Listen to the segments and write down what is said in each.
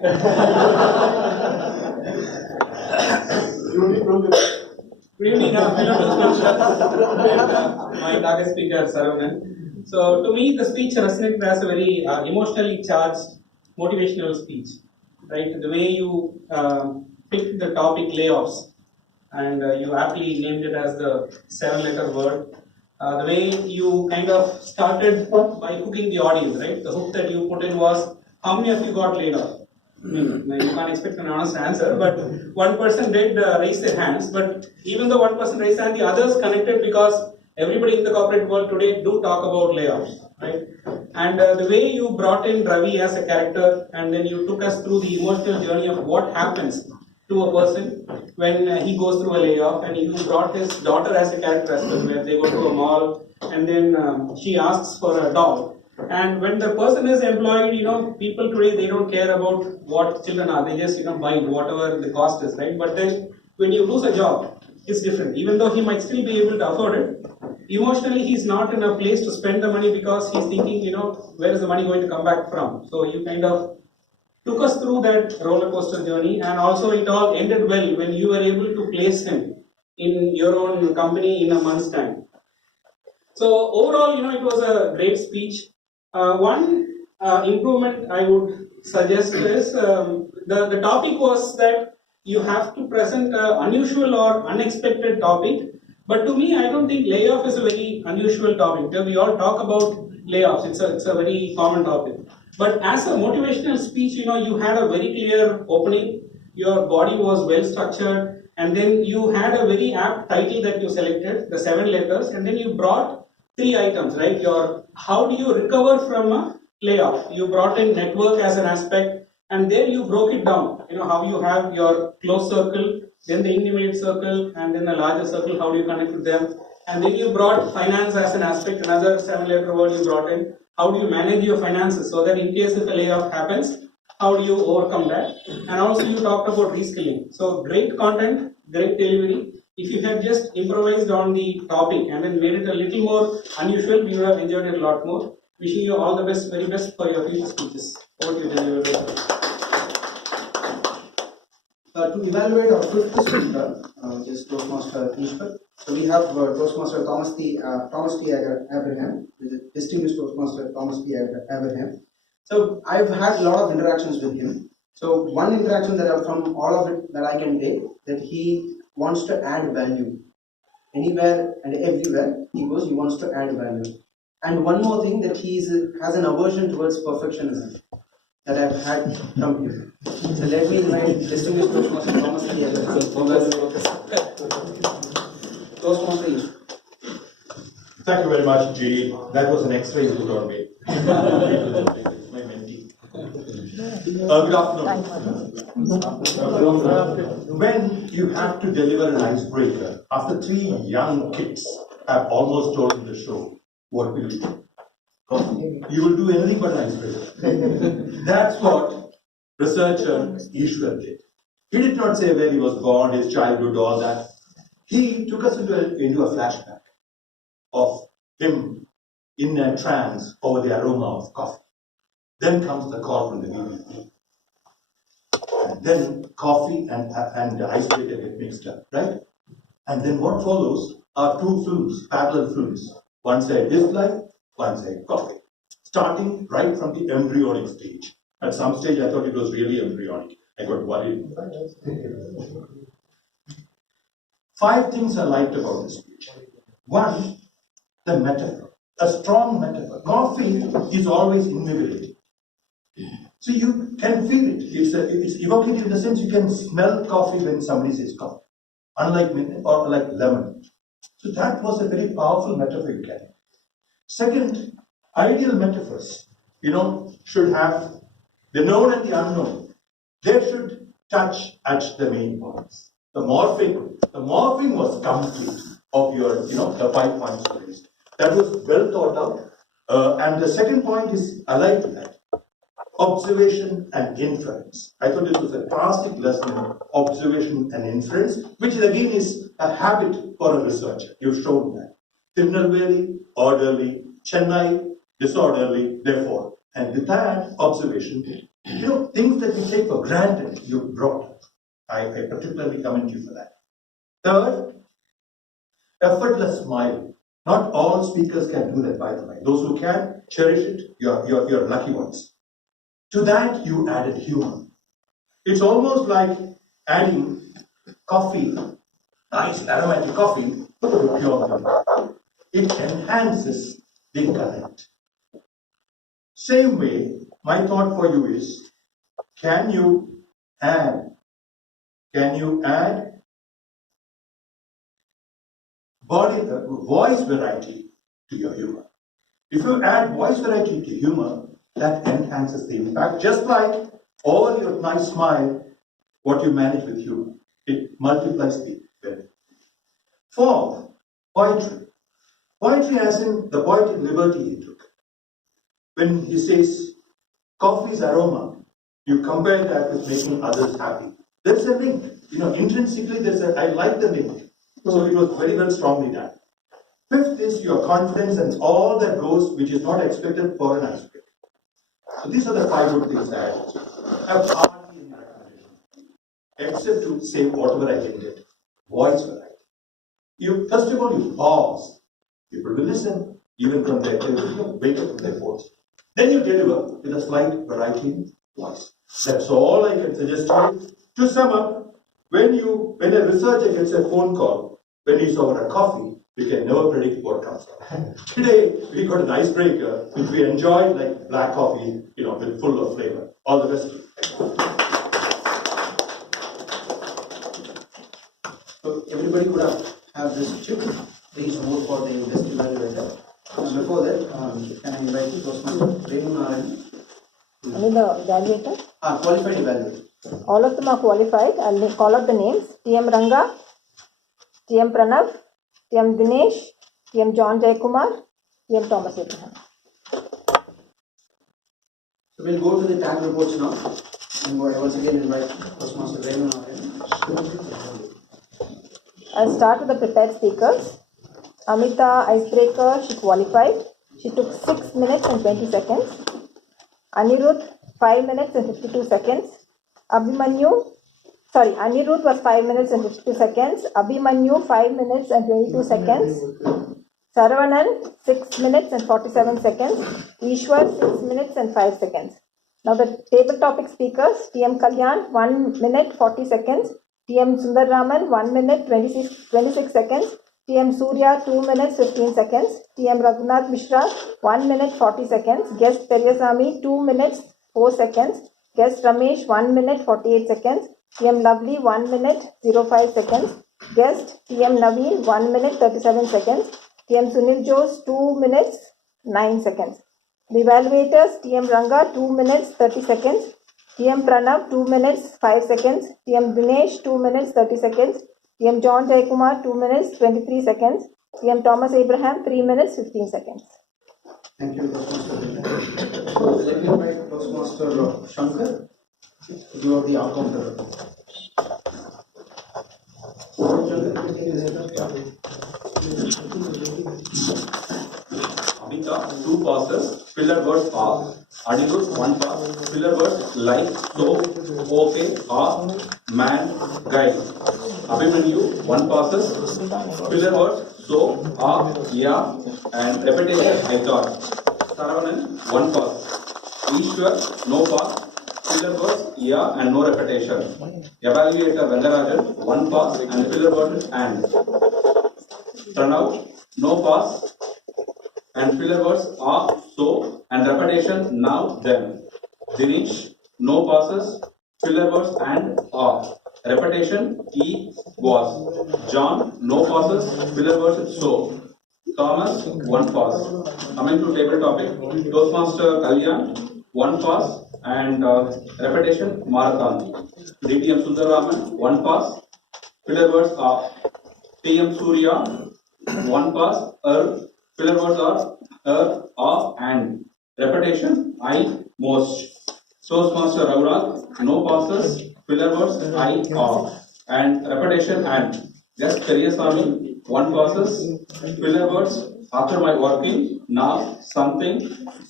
Good evening, my target speaker, Saravanan. So, to me, the speech resonated as a very emotionally charged, motivational speech. Right? The way you picked the topic layoffs, and you aptly named it as the 7-letter word. The way you kind of started by hooking the audience, right? The hook that you put in was, how many of you got laid off? You can't expect an honest answer, but one person did raise their hands. But even though one person raised hand, the others connected because everybody in the corporate world today do talk about layoffs, right? And the way you brought in Ravi as a character, and then you took us through the emotional journey of what happens to a person when he goes through a layoff, and you brought his daughter as a character as well, where they go to a mall and then she asks for a doll. And when the person is employed, people today, they don't care about what children are. They just, buy whatever the cost is, right? But then when you lose a job, it's different. Even though he might still be able to afford it, emotionally he's not in a place to spend the money because he's thinking, where is the money going to come back from? So you kind of took us through that roller coaster journey, and also it all ended well when you were able to place him in your own company in a month's time. So overall, it was a great speech. One improvement I would suggest is the topic was that you have to present an unusual or unexpected topic. But to me, I don't think layoff is a very unusual topic. We all talk about layoffs. It's a very common topic. But as a motivational speech, you had a very clear opening. Your body was well structured, and then you had a very apt title that you selected, the 7 letters, and then you brought 3 items, right? How do you recover from a layoff? You brought in network as an aspect, and there you broke it down. How you have your close circle, then the intimate circle, and then a larger circle. How do you connect with them? And then you brought finance as an aspect, another 7-letter word you brought in. How do you manage your finances so that in case if a layoff happens, how do you overcome that? And also you talked about reskilling. So great content, great delivery. If you had just improvised on the topic and then made it a little more unusual, we would have enjoyed it a lot more. Wishing you all the best, very best for your future speeches. Over to you, Daniel. To evaluate our 5th speaker, which is Toastmaster Ishwar. So we have Toastmaster Thomas T. Abraham, distinguished Toastmaster Thomas T. Abraham. So I've had a lot of interactions with him. So one interaction from all of it that I can take, that he wants to add value. Anywhere and everywhere he goes, he wants to add value. And one more thing, that he has an aversion towards perfectionism that I've had from him. So let me invite distinguished Toastmaster Thomas T. Abraham. Toastmaster Ishwar. Thank you very much, G. That was an extra input on me. My mentee. Good afternoon. When you have to deliver an icebreaker, after 3 young kids have almost stolen the show, what will you do? You will do anything but an icebreaker. That's what researcher Ishwar did. He did not say where he was born, his childhood, all that. He took us into a flashback of him in a trance over the aroma of coffee. Then comes the call from the BBC. And then coffee and the icebreaker get mixed up, right? And then what follows are 2 films, parallel films. One side his life, one side coffee. Starting right from the embryonic stage. At some stage I thought it was really embryonic. I got worried. 5 things I liked about this speech. 1, the metaphor, a strong metaphor. Coffee is always invigorating. So you can feel it. It's evocative in the sense you can smell coffee when somebody says coffee, unlike mint or like lemon. So that was a very powerful metaphor you get. Second, ideal metaphors, should have the known and the unknown. They should touch at the main points. The morphing was complete of your, the 5 points raised. That was well thought out. And the second point is allied to that. Observation and inference. I thought this was a classic lesson of observation and inference, which again is a habit for a researcher. You've shown that. Tirunelveli, orderly. Chennai, disorderly, therefore. And with that observation, things that we take for granted, you brought. I particularly commend you for that. Third, effortless smile. Not all speakers can do that, by the way. Those who can, cherish it. You're lucky ones. To that, you added humor. It's almost like adding coffee, nice aromatic coffee, to pure milk. It enhances the current. Same way, my thought for you is, can you add voice variety to your humor? If you add voice variety to humor, that enhances the impact. Just like all your nice smile, what you manage with humor, it multiplies the benefit. Fourth, poetry. Poetry as in the poetic liberty he took. When he says, coffee's aroma, you compare that with making others happy. There's a link. Intrinsically, I like the link. So it was very, very strongly done. Fifth is your confidence and all that goes, which is not expected for an icebreaker. So these are the 5 good things I have hardly any recommendation, except to say whatever I can get. Voice variety. First of all, you pause. People will listen, even from their wake up from their phones. Then you deliver with a slight variety in voice. That's all I can suggest to you. To sum up, when a researcher gets a phone call, when he's over a coffee, we can never predict what comes out. Today, we got an icebreaker, which we enjoyed like black coffee, with full of flavor. All the best to you. So everybody would have this chip. Please vote for the best evaluator. Before that, can I invite you, Toastmaster Raymond? I mean the evaluator. Qualified evaluator. All of them are qualified. I'll call out the names. TM Ranga, TM Pranav, TM Dinesh, TM John Jaykumar, TM Thomas Abraham. So we'll go to the tag reports now. And I once again invite Toastmaster Raymond. I'll start with the prepared speakers. Amita Icebreaker, she qualified. She took 6 minutes and 20 seconds. Anirudh, 5 minutes and 52 seconds. Anirudh was 5 minutes and 52 seconds. Abhimanyu, 5 minutes and 22 seconds. Saravanan, 6 minutes and 47 seconds. Ishwar, 6 minutes and 5 seconds. Now the table topic speakers, TM Kalyan, 1 minute 40 seconds. TM Sundarraman, 1 minute 26 seconds. TM Surya, 2 minutes 15 seconds. TM Raghunath Mishra, 1 minute 40 seconds. Guest Peryasamy, 2 minutes 4 seconds. Guest Ramesh, 1 minute 48 seconds. TM Lovely, 1 minute 05 seconds. Guest TM Naveen, 1 minute 37 seconds. TM Sunil Jose, 2 minutes 9 seconds. The evaluators, TM Ranga, 2 minutes 30 seconds. TM Pranav, 2 minutes 5 seconds. TM Dinesh, 2 minutes 30 seconds. TM John Jaykumar, 2 minutes 23 seconds. TM Thomas Abraham, 3 minutes 15 seconds. Thank you, Toastmaster. Let me invite Toastmaster Shankar to give out the outcome. Amita, 2 passes. Filler words are. Anirudh, 1 pass. Filler words like, so, okay, man, guy. Abhimanyu, 1 passes. Filler words so, yeah, and repetition, I thought. Saravanan, 1 pass. Ishwar, no pass. Filler words, yeah, and no repetition. Evaluator Rangarajan, 1 pass, and filler word and. Pranav, no pass, and filler words are, so, and repetition, now, then. Dinesh, no passes, filler words and are. Repetition, he was. John, no passes, filler words, so. Thomas, 1 pass. Coming to table topic, Toastmaster Kalyan, 1 pass, and repetition, Marathon. DTM Sundarraman, 1 pass, filler words are. TM Surya, 1 pass, filler words are, and. Repetition, I, most. Toastmaster Raghunath, no passes, filler words, I, are, and repetition, and. Just Peryasamy, 1 passes, filler words, after my working, now, something,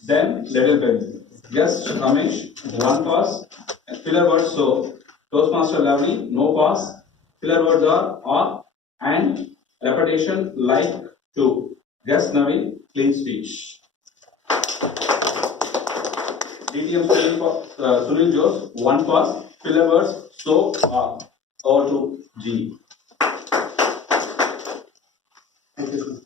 then, little bit. Guest Ramesh, 1 pass. Filler words so. Toastmaster Lovely, no pass. Filler words are and repetition like to. Guest Naveen, clean speech. DTM Sunil Jose, 1 pass. Filler words so are. Over to G. Thank you, sir.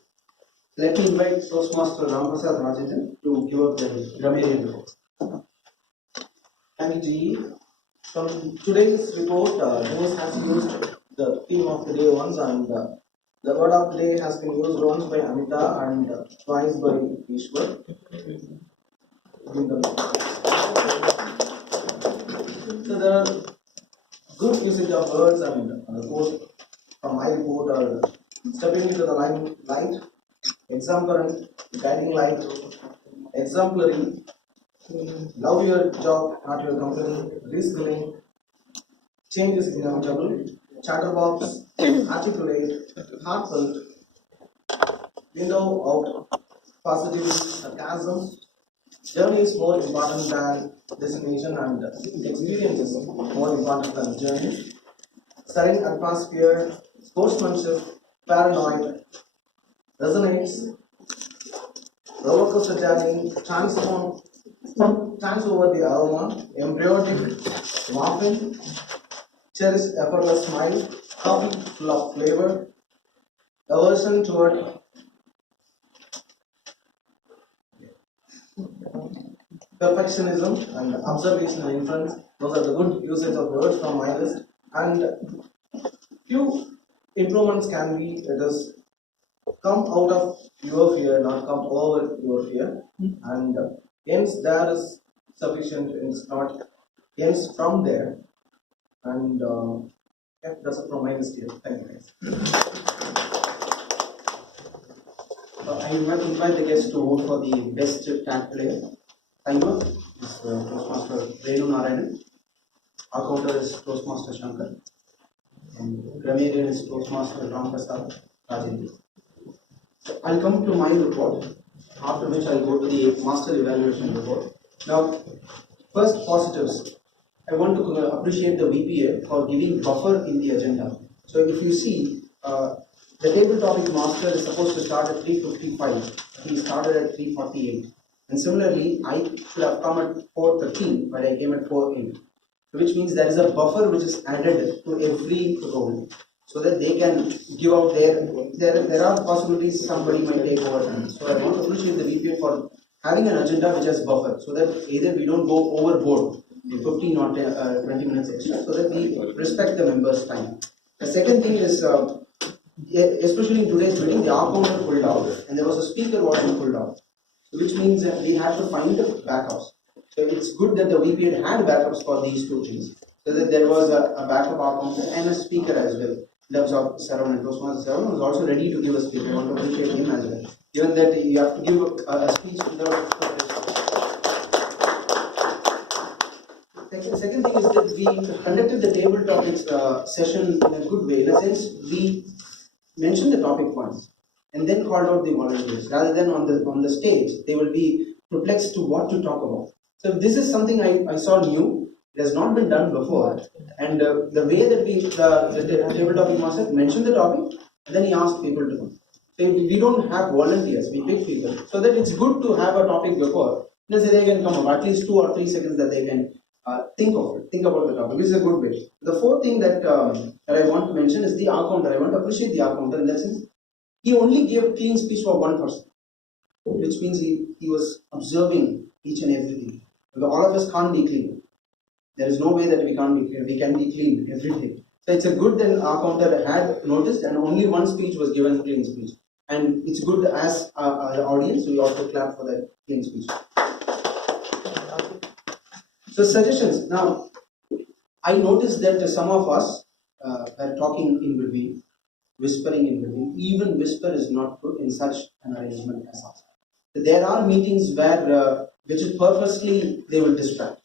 Let me invite Toastmaster Ramprasad Rajan to give up the grammarian report. Thank you, G. From today's report, Jose has used the theme of the day once, and the word of the day has been used once by Amita and twice by Ishwar. So there are good usage of words, and the quote from my report are stepping into the limelight, exemplary, guiding light, exemplary, love your job, not your company, reskilling, change is inevitable, chatterbox, articulate, heartfelt, window out, positive, sarcasm, journey is more important than destination, and experience is more important than journey, serene atmosphere, sportsmanship, paranoid, resonates, roller coaster journey, chance over the aroma, embryonic, muffin, cherish effortless smile, coffee full of flavor, aversion toward perfectionism and observation and inference. Those are the good usage of words from my list. And few improvements can be, it is come out of your fear, not come over your fear. And hence there is sufficient, it's not hence from there. And yeah, that's it from my list here. Thank you guys. I invite the guests to vote for the best tag player. Timer is Toastmaster Renu Narayanan. Our counter is Toastmaster Shankar. And grammarian is Toastmaster Ramprasad Rajendra. So I'll come to my report, after which I'll go to the master evaluation report. Now, first positives. I want to appreciate the VPA for giving buffer in the agenda. So if you see, the table topic master is supposed to start at 3:55. He started at 3:48. And similarly, I should have come at 4:13, but I came at 4:08. Which means there is a buffer which is added to every role, so that they can give out there are possibilities somebody might take over time. So I want to appreciate the VPA for having an agenda which has buffer, so that either we don't go overboard in 15 or 20 minutes extra, so that we respect the members' time. The second thing is, especially in today's meeting, the R counter pulled out, and there was a speaker wasn't pulled out, which means that we had to find backups. So it's good that the VPA had backups for these two things, so that there was a backup R counter and a speaker as well. There was Saravanan, Toastmaster Saravanan was also ready to give a speech. I want to appreciate him as well. Given that you have to give a speech without preparation. Second thing is that we conducted the table topics session in a good way. In a sense, we mentioned the topic once and then called out the volunteers. Rather than on the stage, they will be perplexed to what to talk about. So this is something I saw new. It has not been done before. And the way that the table topic master mentioned the topic, and then he asked people to come. So we don't have volunteers, we pick people. So that it's good to have a topic before. Let's say they can come up, at least 2 or 3 seconds that they can think of it, think about the topic, which is a good way. The fourth thing that I want to mention is the R counter. I want to appreciate the R counter in that sense. He only gave clean speech for one person, which means he was observing each and everything. All of us can't be clean. There is no way that we can't be clean. We can be clean every day. So it's a good that our counter had noticed, and only one speech was given clean speech. And it's good as the audience, we also clap for that clean speech. So suggestions. Now, I noticed that some of us are talking in between, whispering in between. Even whisper is not good in such an arrangement as ours. There are meetings where, which is purposely they will distract.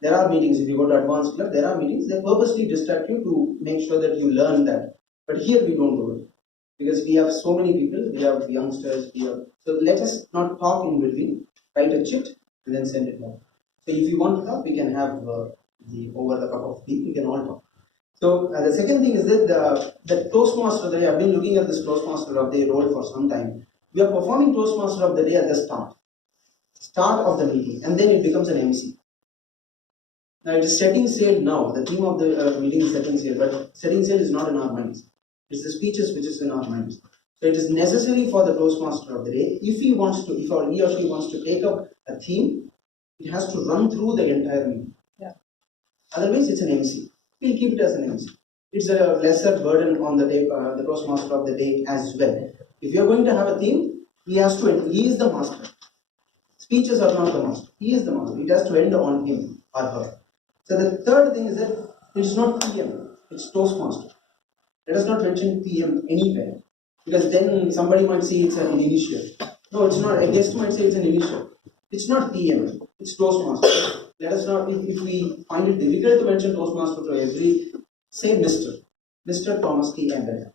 There are meetings, if you go to advanced club, there are meetings, they purposely distract you to make sure that you learn that. But here we don't do it. Because we have so many people, we have youngsters, so let us not talk in between, write a chit and then send it back. So if you want to talk, we can have the over the cup of tea. We can all talk. So the second thing is that the Toastmaster Day. I've been looking at this Toastmaster of the Day role for some time. We are performing Toastmaster of the Day at the start of the meeting, and then it becomes an MC. Now it is setting sail now. The theme of the meeting is setting sail, but setting sail is not in our minds. It's the speeches which is in our minds. So it is necessary for the Toastmaster of the Day, if he or she wants to take up a theme, it has to run through the entire meeting. Yeah. Otherwise, it's an MC. We'll keep it as an MC. It's a lesser burden on the Toastmaster of the Day as well. If you are going to have a theme, he is the master. Speeches are not the master. He is the master. It has to end on him or her. So the third thing is that it's not PM, it's Toastmaster. Let us not mention PM anywhere, because then somebody might say it's an initial. No, it's not. A guest might say it's an initial. It's not PM, it's Toastmaster. Let us not, if we find it difficult to mention Toastmaster to every, say Mr. Thomas T. Abraham.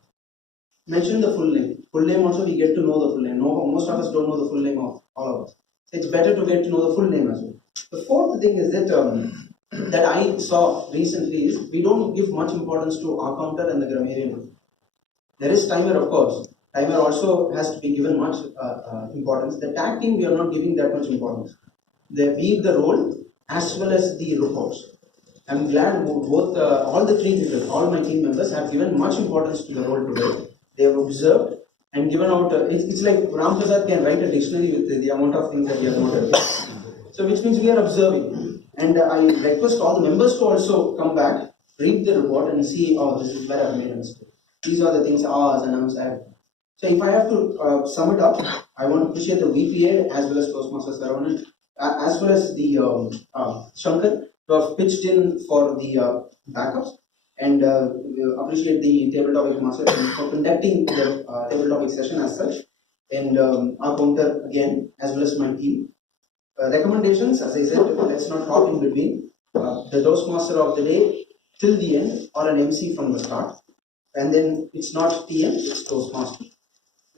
Mention the full name. Full name also we get to know the full name. No, most of us don't know the full name of all of us. It's better to get to know the full name as well. The fourth thing is that that I saw recently is we don't give much importance to our counter and the grammarian. There is timer, of course. Timer also has to be given much importance. The tag team we are not giving that much importance. Be it the role as well as the reports. I'm glad both all the three people, all my team members have given much importance to the role today. They have observed and given out. It's like Ram Prasad can write a dictionary with the amount of things that he has noted. So which means we are observing. And I request all the members to also come back, read the report and see, oh, this is where I've made a mistake. These are the things R's and M's I have. So if I have to sum it up, I want to appreciate the VPA as well as Toastmaster Saravanan, as well as the Shankar, who have pitched in for the backups, and appreciate the table topic master for conducting the table topic session as such, and our counter again, as well as my team. Recommendations, as I said, let's not talk in between. The Toastmaster of the Day till the end, or an MC from the start, and then it's not TM, it's Toastmaster.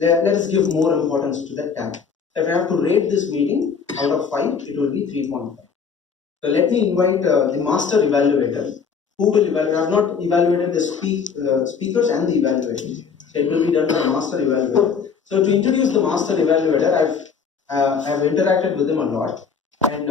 Let us give more importance to that tag. If I have to rate this meeting out of 5, it will be 3.5. So let me invite the master evaluator, who will evaluate. I have not evaluated the speakers and the evaluators. So it will be done by master evaluator. So to introduce the master evaluator, I've interacted with him a lot, and